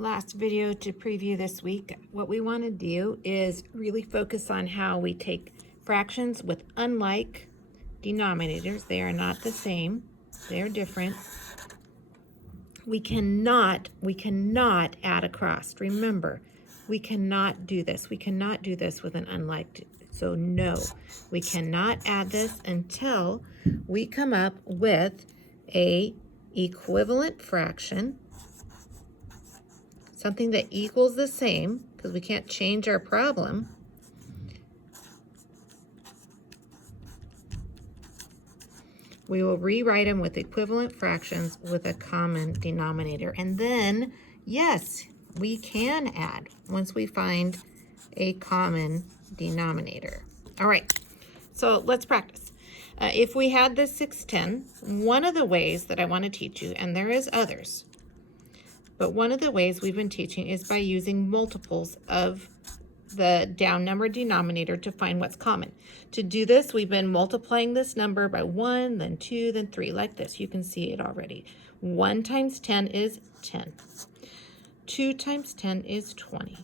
last video to preview this week, what we want to do is really focus on how we take fractions with unlike denominators. They are not the same. They are different. We cannot add across. Remember, we cannot do this. We cannot do this with an unlike. So no, we cannot add this until we come up with a equivalent fraction, something that equals the same, because we can't change our problem. We will rewrite them with equivalent fractions with a common denominator. And then, yes, we can add once we find a common denominator. All right, so let's practice. If we had this 610, one of the ways that I want to teach you, and there is others, but one of the ways we've been teaching is by using multiples of the down number denominator to find what's common. To do this, we've been multiplying this number by 1, then 2, then 3, like this. You can see it already. 1 times 10 is 10. 2 times 10 is 20.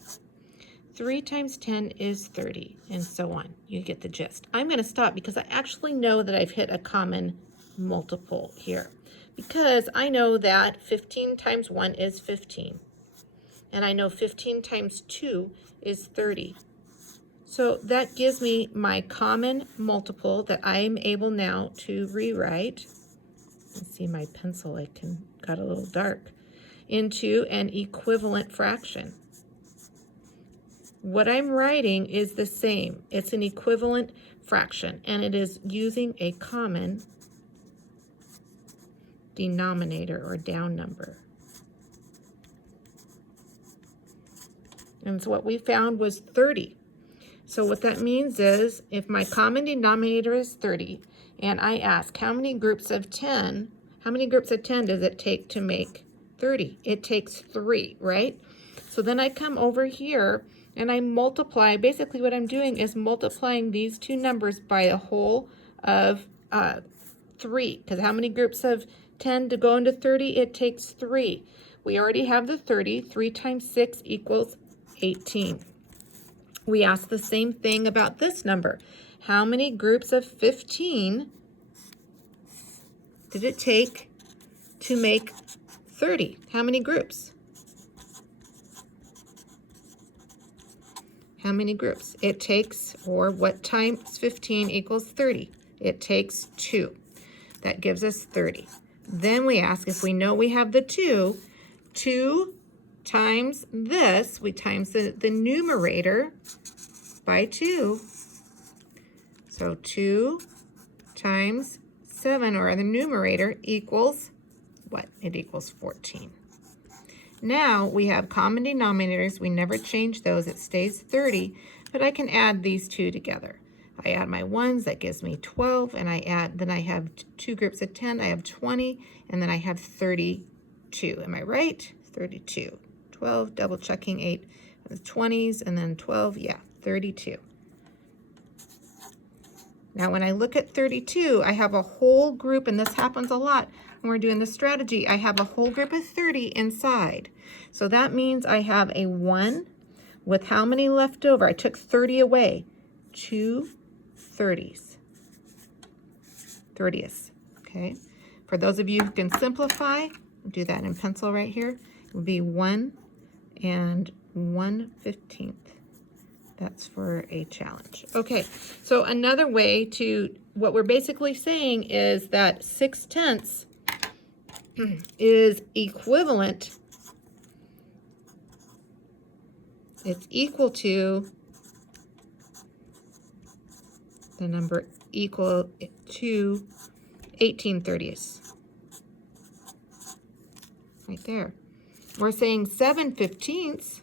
3 times 10 is 30, and so on. You get the gist. I'm going to stop because I actually know that I've hit a common multiple here, because I know that 15 times 1 is 15. And I know 15 times 2 is 30. So that gives me my common multiple that I'm able now to rewrite. Let's see my pencil, got a little dark, into an equivalent fraction. What I'm writing is the same. It's an equivalent fraction, and it is using a common denominator or down number. And so what we found was 30. So what that means is if my common denominator is 30, and I ask how many groups of 10 does it take to make 30? It takes 3, right? So then I come over here and I multiply. Basically what I'm doing is multiplying these two numbers by a whole of 3. Because how many groups of 10 to go into 30? It takes 3. We already have the 30. 3 times 6 equals 18. We ask the same thing about this number. How many groups of 15 did it take to make 30? How many groups? How many groups? It takes, or what times 15 equals 30? It takes 2. That gives us 30. Then we ask, if we know we have the 2 times this, we times the numerator by 2. So 2 times 7, or the numerator, equals what? It equals 14. Now we have common denominators. We never change those. It stays 30, but I can add these two together. I add my 1s, that gives me 12, and then I have 2 groups of 10. I have 20, and then I have 32. Am I right? 32. 12, double checking, 8, 20s, and then 12, yeah, 32. Now when I look at 32, I have a whole group, and this happens a lot when we're doing the strategy. I have a whole group of 30 inside. So that means I have a 1 with how many left over? I took 30 away. 2 30s. 30ths, okay? For those of you who can simplify, do that in pencil right here. It would be 1 and 1/15. That's for a challenge. Okay, so another way to, what we're basically saying is that 6/10 is equivalent, it's equal to the number equal to 18/30. Right there. We're saying 7/15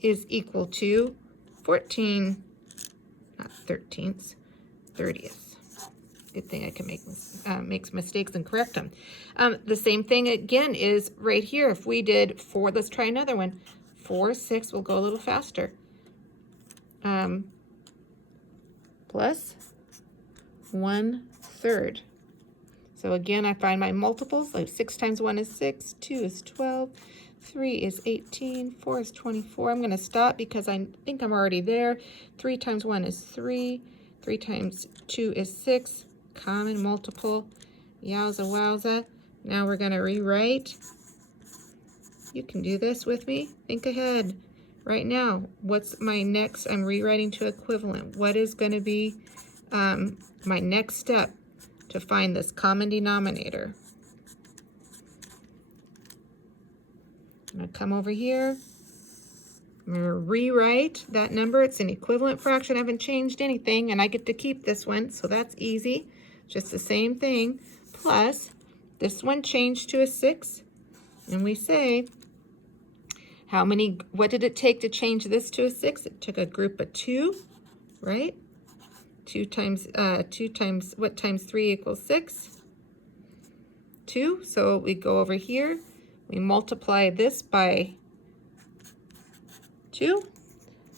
is equal to 14, not 13ths, 30ths. Good thing I can make mistakes and correct them. The same thing again is right here. If we did 4, let's try another one. 4, 6, we'll go a little faster. Plus 1/3. So again, I find my multiples. Like 6 times 1 is 6, 2 is 12, 3 is 18, 4 is 24. I'm going to stop because I think I'm already there. 3 times 1 is 3, 3 times 2 is 6, common multiple. Yowza wowza. Now we're going to rewrite. You can do this with me. Think ahead. Right now, what's my next? I'm rewriting to equivalent. What is going to be my next step to find this common denominator? I'm going to come over here. I'm going to rewrite that number. It's an equivalent fraction. I haven't changed anything, and I get to keep this one, so that's easy. Just the same thing. Plus, this one changed to a 6, and we say, what did it take to change this to a 6? It took a group of 2, right? 2 times, what times 3 equals 6? 2. So we go over here, we multiply this by 2,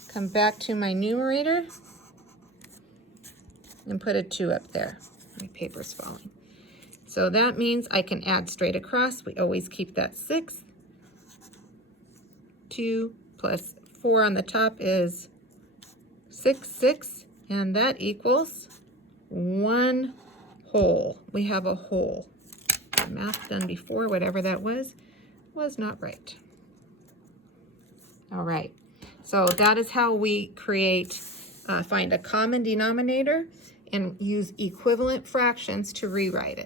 come back to my numerator, and put a 2 up there. My paper's falling. So that means I can add straight across. We always keep that 6. 2 plus 4 on the top is 6, and that equals 1 whole. We have a whole. The math done before, whatever that was not right. All right, so that is how we find a common denominator and use equivalent fractions to rewrite it.